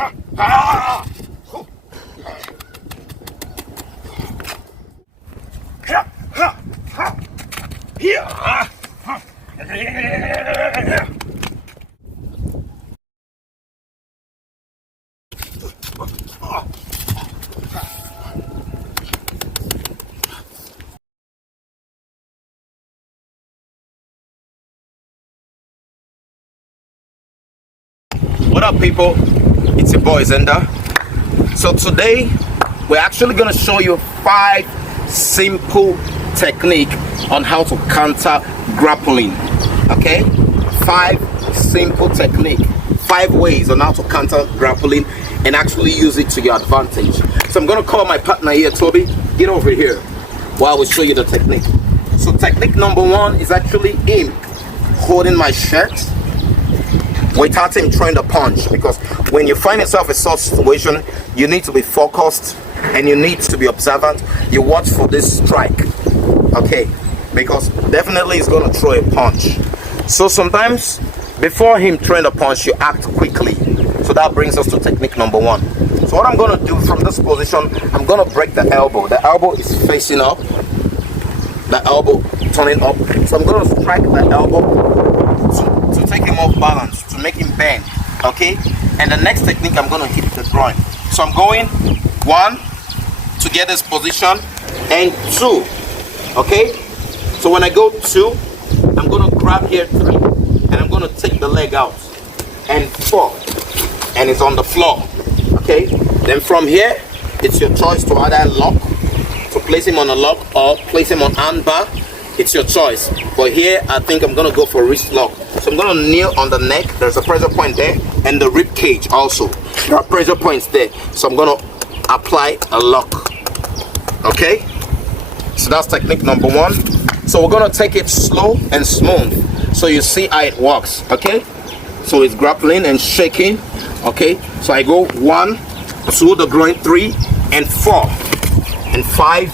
What up, people? It's your boy Zenda. So today we're actually going to show you 5 simple techniques on how to counter grappling. Okay, 5 simple techniques, 5 ways on how to counter grappling and actually use it to your advantage. So I'm going to call my partner here, Toby. Get over here while we show you the technique. So technique number 1 is actually him holding my shirt without him trying to punch, because when you find yourself in such situation, you need to be focused and you need to be observant. You watch for this strike, okay, because definitely he's going to throw a punch. So sometimes before him throwing the punch, you act quickly. So that brings us to technique number 1. So what I'm going to do from this position, I'm going to break the elbow. The elbow is facing up, the elbow turning up, so I'm going to strike the elbow to take him off balance, to make him bend, okay? And the next technique, I'm going to hit the groin. So I'm going 1 to get this position, and 2, okay? So when I go 2, I'm going to grab here 3, and I'm going to take the leg out, and 4, and it's on the floor, okay? Then from here, it's your choice to either lock, to place him on a lock, or place him on arm bar. It's your choice. But here, I think I'm gonna go for wrist lock. So I'm gonna kneel on the neck. There's a pressure point there, and the rib cage also. There are pressure points there. So I'm gonna apply a lock. Okay? So that's technique number 1. So we're gonna take it slow and smooth, so you see how it works. Okay? So it's grappling and shaking. Okay? So I go 1, 2, the groin, 3, and 4, and 5,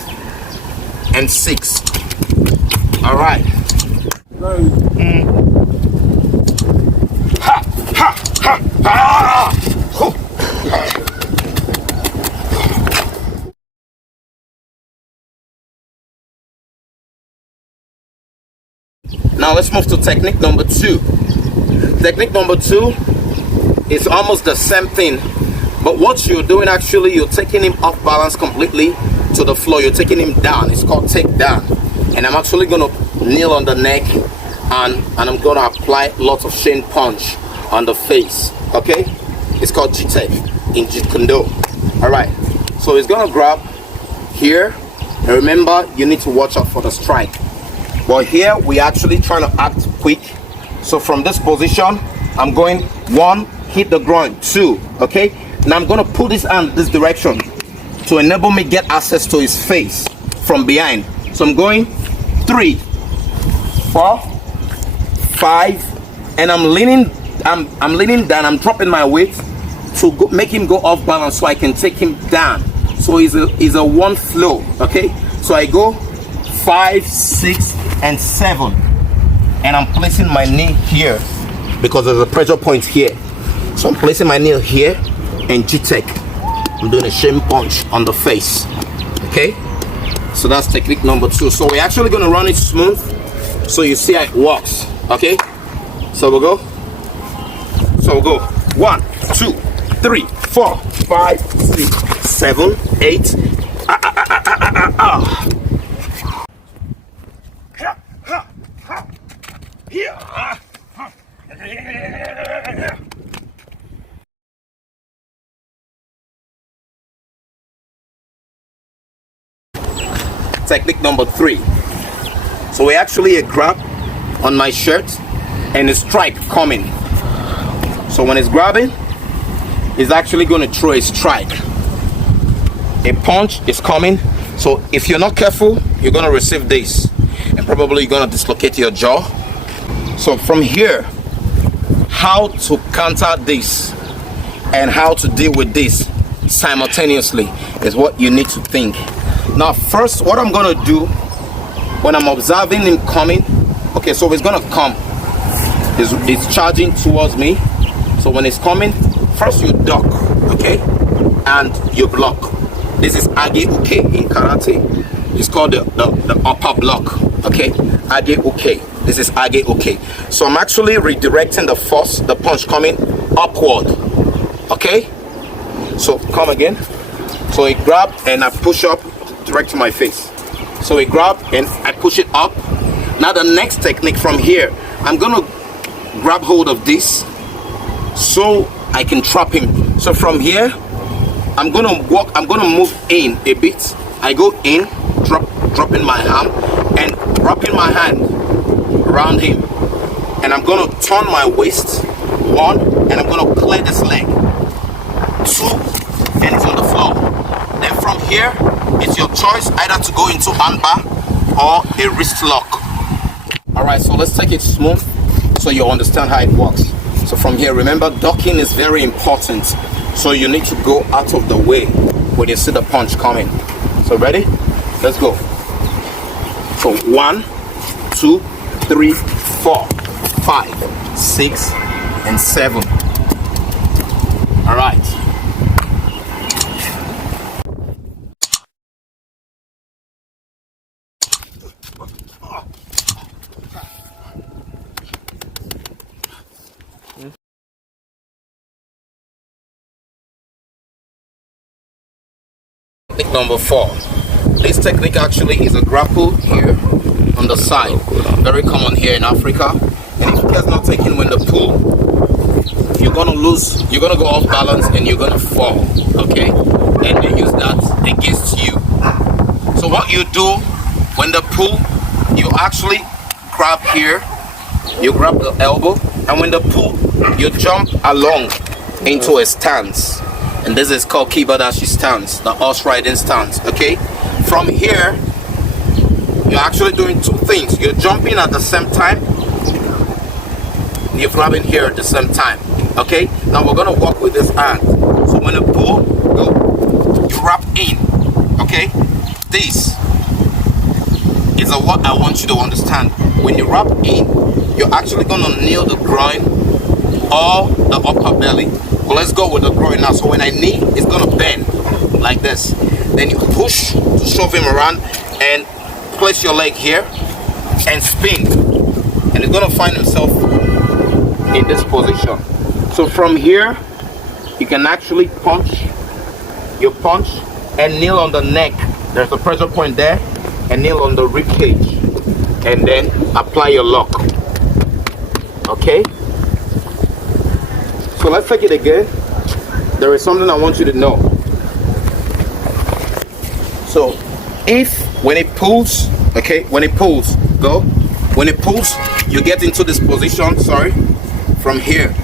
and 6. All right. Ha, ha, ha, ha. Now let's move to technique number 2. Technique number 2 is almost the same thing, but what you're doing actually, you're taking him off balance completely to the floor. You're taking him down. It's called take down. And I'm actually gonna kneel on the neck, and I'm gonna apply lots of shin punch on the face. Okay, it's called G-Tech in Jeet Kune Do. All right, so he's gonna grab here, and remember, you need to watch out for the strike. But here we're actually trying to act quick. So from this position, I'm going 1, hit the groin, 2. Okay, now I'm gonna pull this hand this direction to enable me get access to his face from behind. So I'm going 3, 4, 5, and I'm leaning down. I'm dropping my weight to make him go off balance, so I can take him down. So it's a 1 flow. Okay, so I go 5, 6, and 7, and I'm placing my knee here because there's a pressure point here. So I'm placing my knee here, and G-Tech, I'm doing a shin punch on the face. Okay, so that's technique number 2. So we're actually going to run it smooth, so you see how it works. Okay, so we'll go 1, 2, 3, 4, 5, 6, 7, 8. Technique number 3. So we actually a grab on my shirt and a strike coming. So when it's grabbing, it's actually going to throw a strike. A punch is coming. So if you're not careful, you're going to receive this, and probably you're going to dislocate your jaw. So from here, how to counter this and how to deal with this simultaneously is what you need to think. Now first, what I'm gonna do when I'm observing him coming, okay, so he's gonna come, he's charging towards me. So when he's coming, first you duck, okay, and you block. This is age uke in karate. It's called the upper block, okay, age uke. This is age uke. So I'm actually redirecting the force, the punch coming upward, okay. So come again. So I grab and I push up direct to my face. So I grab and I push it up. Now the next technique from here, I'm gonna grab hold of this so I can trap him. So from here, I'm gonna move in a bit. I go in, dropping my arm and wrapping my hand around him. And I'm gonna turn my waist, 1, and I'm gonna clear this leg, 2, and it's on the floor. Then from here, it's your choice either to go into armbar or a wrist lock. Alright, so let's take it smooth so you understand how it works. So from here, remember, ducking is very important. So you need to go out of the way when you see the punch coming. So ready? Let's go. So 1, 2, 3, 4, 5, 6, and 7. Alright. Technique number 4. This technique actually is a grapple here on the side. Very common here in Africa. And if you guys not taking when the pull, you're gonna lose, you're gonna go off balance and you're gonna fall. Okay? And they use that against you. So what you do when the pull, you actually grab here, you grab the elbow, and when the pull, you jump along into a stance. And this is called Kibadashi stance, the horse riding stance, okay? From here, you're actually doing 2 things. You're jumping at the same time, you're grabbing here at the same time, okay? Now we're gonna walk with this hand. So when you pull, you wrap in, okay? This is what I want you to understand. When you wrap in, you're actually gonna kneel the groin or the upper belly. Well, let's go with the groin now. So when I knee, it's gonna bend like this. Then you push to shove him around and place your leg here and spin. And he's gonna find himself in this position. So from here, you can actually punch. You punch and kneel on the neck. There's a pressure point there, and kneel on the rib cage. And then apply your lock. Okay? So let's take it again. There is something I want you to know. So if when it pulls, okay, when it pulls, go. When it pulls, you get into this position, sorry, from here,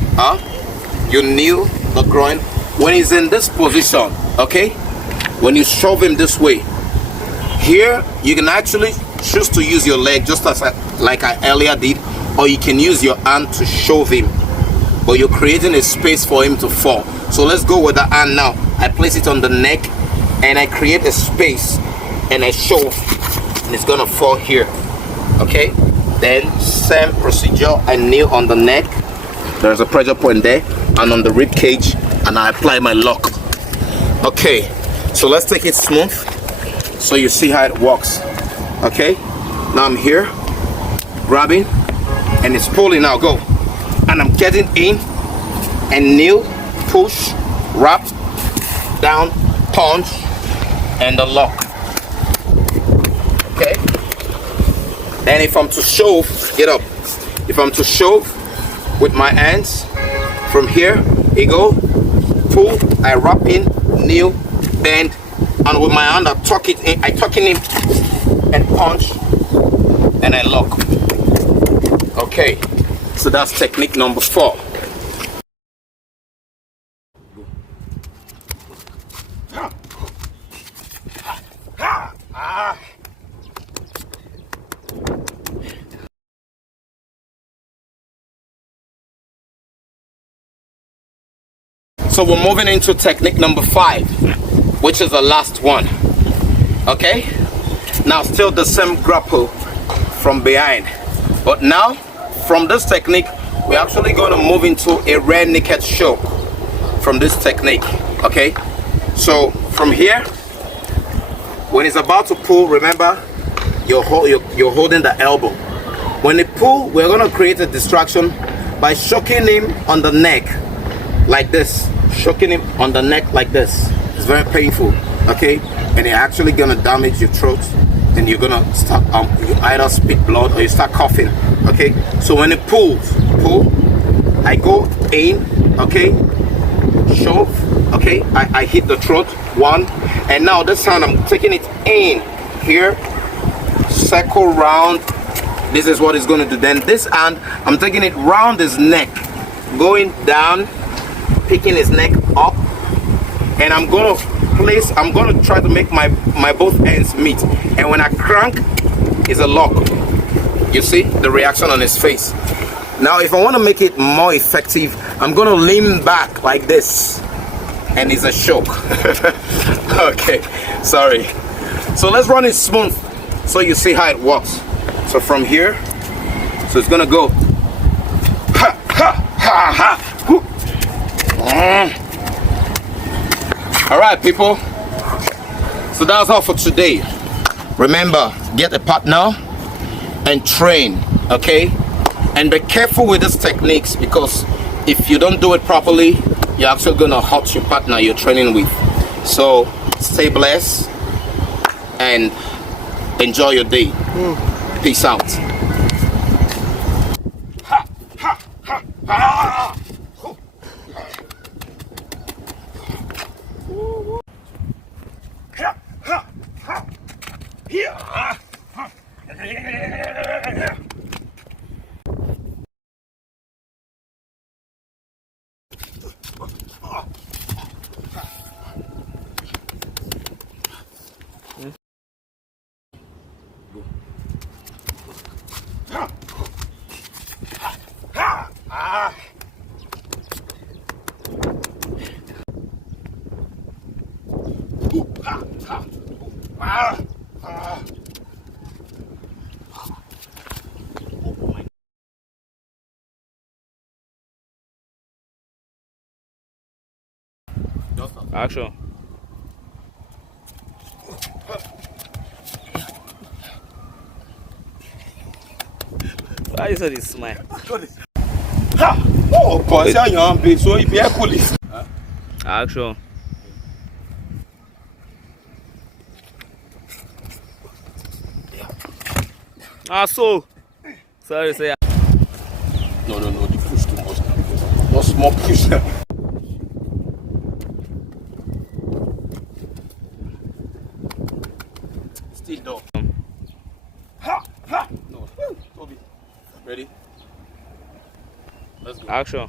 you kneel the groin. When he's in this position, okay, when you shove him this way, here you can actually choose to use your leg just as like I earlier did, or you can use your hand to shove him, but you're creating a space for him to fall. So let's go with the hand now. I place it on the neck and I create a space and I shove, and it's gonna fall here, okay? Then same procedure, I kneel on the neck, there's a pressure point there, and on the rib cage, and I apply my lock. Okay, so let's take it smooth so you see how it works. Okay, now I'm here grabbing and it's pulling. Now go, and I'm getting in and kneel, push, wrap, down, punch, and the lock. Okay, and if I'm to shove, get up. If I'm to shove with my hands from here, you go, pull, I wrap in, kneel, bend, and with my hand I tuck it in, and punch, and I lock. Okay, so that's technique number 4. So we're moving into technique number 5, which is the last one. Okay, now still the same grapple from behind, but now from this technique we're actually going to move into a rear naked choke from this technique. Okay, so from here, when it's about to pull, remember you're holding the elbow. When it pull, we're gonna create a distraction by shocking him on the neck like this. Shocking him on the neck like this. It's very painful, okay? And you're actually gonna damage your throat, and you're gonna start you either spit blood or you start coughing, okay? So when it pulls, I go in, okay? Shove, okay? I hit the throat, one, and now this time I'm taking it in here, circle round. This is what it's going to do. Then this hand, I'm taking it round his neck, going down, picking his neck up, and I'm going to try to make my both ends meet. And when I crank, it's a lock. You see the reaction on his face. Now if I want to make it more effective, I'm going to lean back like this, and it's a shock. Okay, sorry. So let's run it smooth so you see how it works. So from here, so it's gonna go. Ha, ha, ha, ha. All right, people. So that's all for today. Remember, get a partner and train, okay? And be careful with these techniques, because if you don't do it properly, you're actually gonna hurt your partner you're training with. So stay blessed and enjoy your day. Peace out. Ha, ha, ha, ha. Action. Why is it smile? Oh, boy, so if you're police. Action. So. Sorry, say. No, the push too much. No small push. Still down. Ha! Ha! No. Toby. Ready? Let's go. Action.